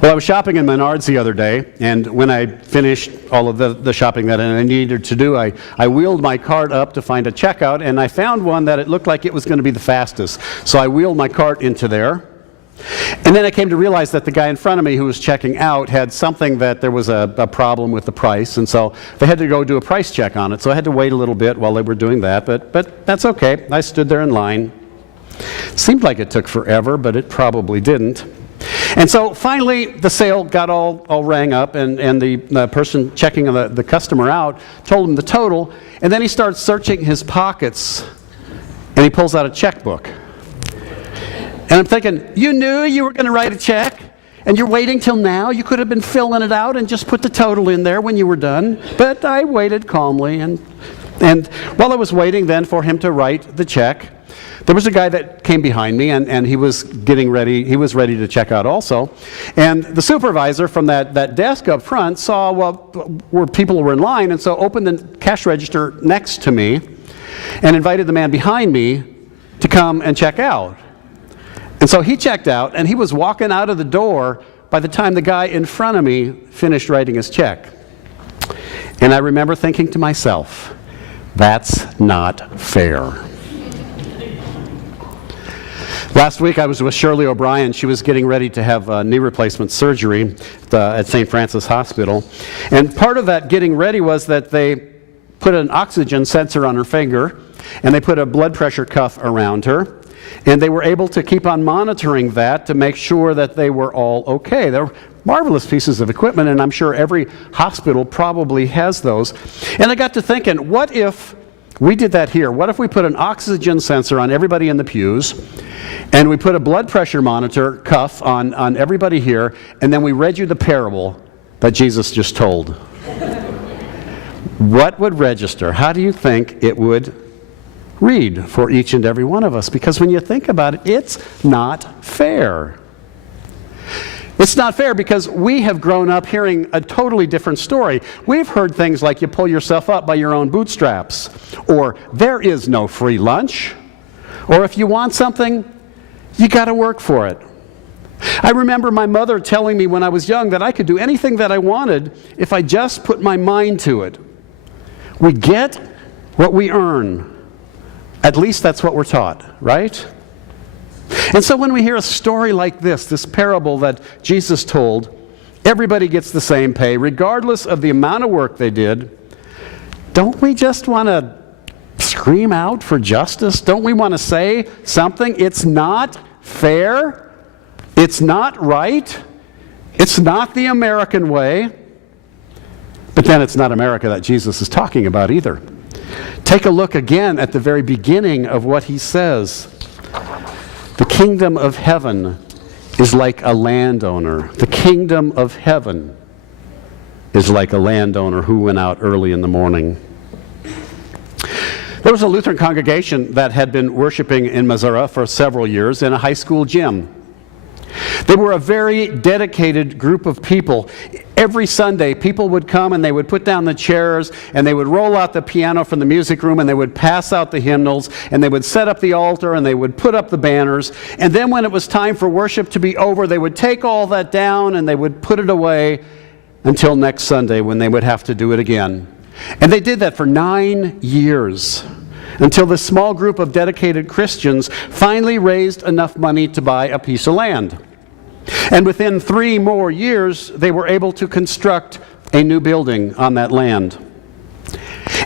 Well, I was shopping in Menards the other day, and when I finished all of the shopping that I needed to do, I wheeled my cart up to find a checkout, and I found one that it looked like it was going to be the fastest. So I wheeled my cart into there, and then I came to realize that the guy in front of me who was checking out had something that there was a problem with the price, and so they had to go do a price check on it. So I had to wait a little bit while they were doing that, but that's okay. I stood there in line. Seemed like it took forever, but it probably didn't. And so finally the sale got all rang up, and the person checking the customer out told him the total, and then he starts searching his pockets, and he pulls out a checkbook. And I'm thinking, you knew you were going to write a check, and you're waiting till now? You could have been filling it out and just put the total in there when you were done. But I waited calmly, and while I was waiting then for him to write the check, there was a guy that came behind me, and he was getting ready. He was ready to check out also. And the supervisor from that desk up front saw, well, where people were in line, and so opened the cash register next to me and invited the man behind me to come and check out. And so he checked out, and he was walking out of the door by the time the guy in front of me finished writing his check. And I remember thinking to myself, that's not fair. Last week I was with Shirley O'Brien. She was getting ready to have knee replacement surgery at St. Francis Hospital. And part of that getting ready was that they put an oxygen sensor on her finger, and they put a blood pressure cuff around her. And they were able to keep on monitoring that to make sure that they were all okay. They're marvelous pieces of equipment, and I'm sure every hospital probably has those. And I got to thinking, what if we did that here? What if we put an oxygen sensor on everybody in the pews, and we put a blood pressure monitor cuff on everybody here, and then we read you the parable that Jesus just told? What would register? How do you think it would read for each and every one of us? Because when you think about it, it's not fair. It's not fair because we have grown up hearing a totally different story. We've heard things like you pull yourself up by your own bootstraps, or there is no free lunch, or if you want something, you got to work for it. I remember my mother telling me when I was young that I could do anything that I wanted if I just put my mind to it. We get what we earn. At least that's what we're taught, right? And so when we hear a story like this parable that Jesus told, everybody gets the same pay, regardless of the amount of work they did, don't we just want to scream out for justice? Don't we want to say something? It's not fair. It's not right. It's not the American way. But then it's not America that Jesus is talking about either. Take a look again at the very beginning of what he says. The kingdom of heaven is like a landowner. The kingdom of heaven is like a landowner who went out early in the morning. There was a Lutheran congregation that had been worshiping in Missouri for several years in a high school gym. They were a very dedicated group of people. Every Sunday, people would come and they would put down the chairs and they would roll out the piano from the music room and they would pass out the hymnals and they would set up the altar and they would put up the banners. And then when it was time for worship to be over, they would take all that down and they would put it away until next Sunday when they would have to do it again. And they did that for 9 years. Until this small group of dedicated Christians finally raised enough money to buy a piece of land. And within 3 more years, they were able to construct a new building on that land.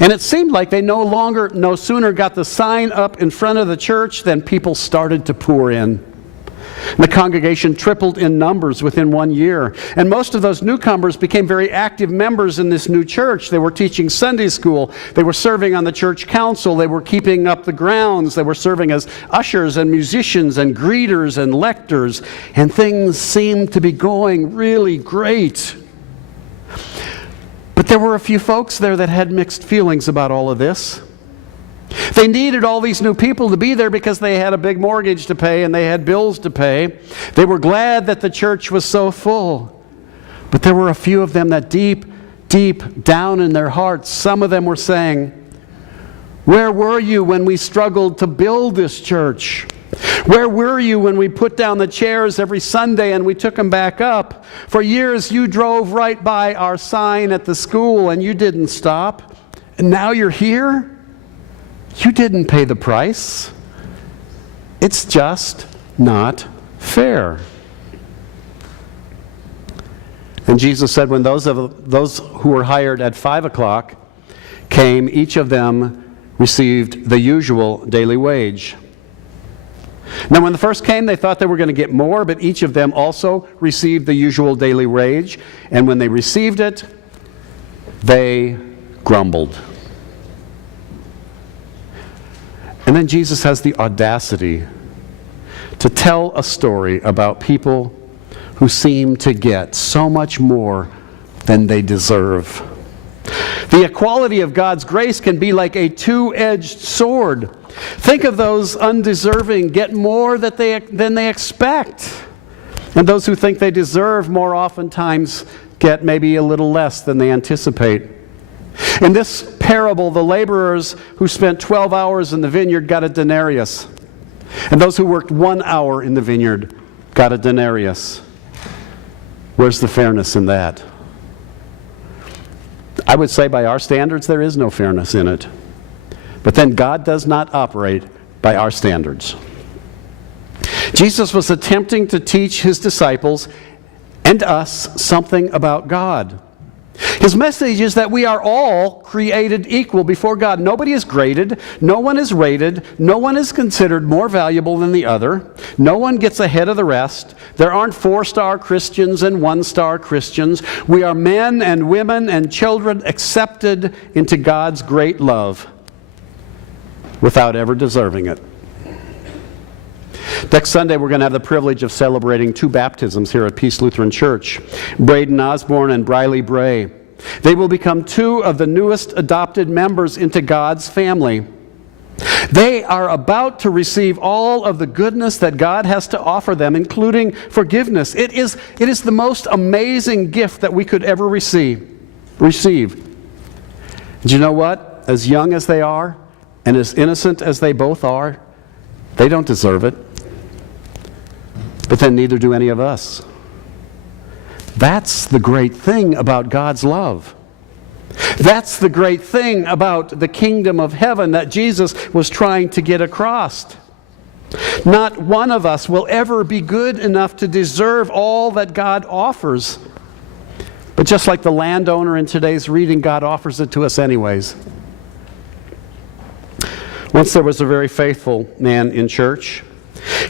And it seemed like they no sooner got the sign up in front of the church than people started to pour in. The congregation tripled in numbers within 1 year. And most of those newcomers became very active members in this new church. They were teaching Sunday school. They were serving on the church council. They were keeping up the grounds. They were serving as ushers and musicians and greeters and lectors. And things seemed to be going really great. But there were a few folks there that had mixed feelings about all of this. They needed all these new people to be there because they had a big mortgage to pay and they had bills to pay. They were glad that the church was so full. But there were a few of them that deep down in their hearts, some of them were saying, "Where were you when we struggled to build this church? Where were you when we put down the chairs every Sunday and we took them back up? For years you drove right by our sign at the school and you didn't stop. And now you're here? You didn't pay the price. It's just not fair. And Jesus said when those who were hired at 5 o'clock came, each of them received the usual daily wage. Now, when the first came, they thought they were going to get more, but each of them also received the usual daily wage. And when they received it, they grumbled. And then Jesus has the audacity to tell a story about people who seem to get so much more than they deserve. The equality of God's grace can be like a two-edged sword. Think of those undeserving get more than they expect. And those who think they deserve more oftentimes get maybe a little less than they anticipate. In this parable, the laborers who spent 12 hours in the vineyard got a denarius. And those who worked 1 hour in the vineyard got a denarius. Where's the fairness in that? I would say by our standards, there is no fairness in it. But then God does not operate by our standards. Jesus was attempting to teach his disciples and us something about God. His message is that we are all created equal before God. Nobody is graded, no one is rated, no one is considered more valuable than the other, no one gets ahead of the rest. There aren't 4-star Christians and 1-star Christians. We are men and women and children accepted into God's great love without ever deserving it. Next Sunday, we're going to have the privilege of celebrating 2 baptisms here at Peace Lutheran Church, Braden Osborne and Briley Bray. They will become 2 of the newest adopted members into God's family. They are about to receive all of the goodness that God has to offer them, including forgiveness. It is the most amazing gift that we could ever receive. Do you know what? As young as they are, and as innocent as they both are, they don't deserve it. But then neither do any of us. That's the great thing about God's love. That's the great thing about the kingdom of heaven that Jesus was trying to get across. Not one of us will ever be good enough to deserve all that God offers. But just like the landowner in today's reading, God offers it to us anyways. Once there was a very faithful man in church.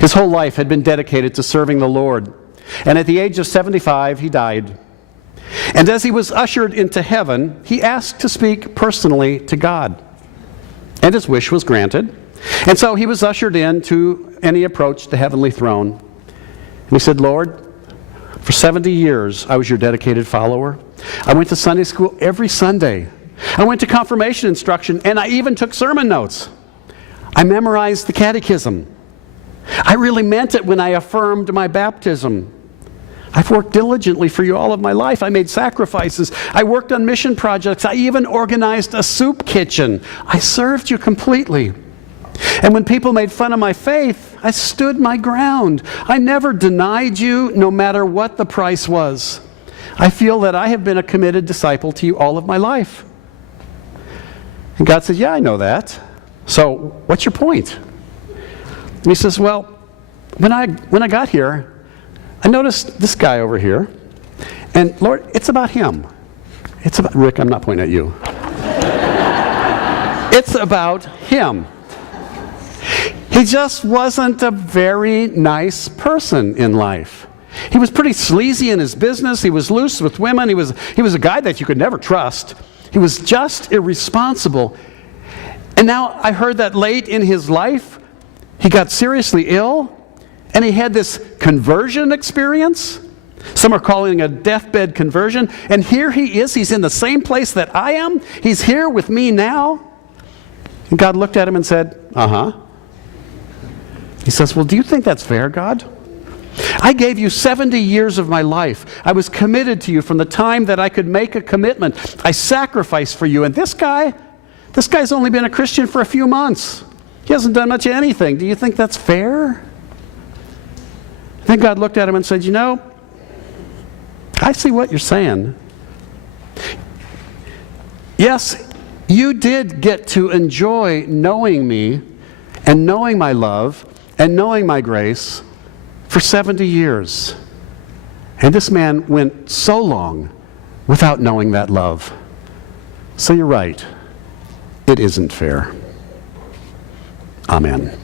His whole life had been dedicated to serving the Lord. And at the age of 75, he died. And as he was ushered into heaven, he asked to speak personally to God. And his wish was granted. And so he was ushered in and he approached the heavenly throne. And he said, Lord, for 70 years, I was your dedicated follower. I went to Sunday school every Sunday. I went to confirmation instruction, and I even took sermon notes. I memorized the catechism. I really meant it when I affirmed my baptism. I've worked diligently for you all of my life. I made sacrifices. I worked on mission projects. I even organized a soup kitchen. I served you completely. And when people made fun of my faith, I stood my ground. I never denied you, no matter what the price was. I feel that I have been a committed disciple to you all of my life. And God said, yeah, I know that. So what's your point? And he says, well, when I got here, I noticed this guy over here. And Lord, it's about him. It's about, Rick, I'm not pointing at you. It's about him. He just wasn't a very nice person in life. He was pretty sleazy in his business. He was loose with women. He was a guy that you could never trust. He was just irresponsible. And now I heard that late in his life, he got seriously ill, and he had this conversion experience. Some are calling it a deathbed conversion. And here he is. He's in the same place that I am. He's here with me now. And God looked at him and said, uh-huh. He says, well, do you think that's fair, God? I gave you 70 years of my life. I was committed to you from the time that I could make a commitment. I sacrificed for you. And this guy's only been a Christian for a few months. He hasn't done much of anything. Do you think that's fair? Then God looked at him and said, you know, I see what you're saying. Yes, you did get to enjoy knowing me and knowing my love and knowing my grace for 70 years. And this man went so long without knowing that love. So you're right. It isn't fair. Amen.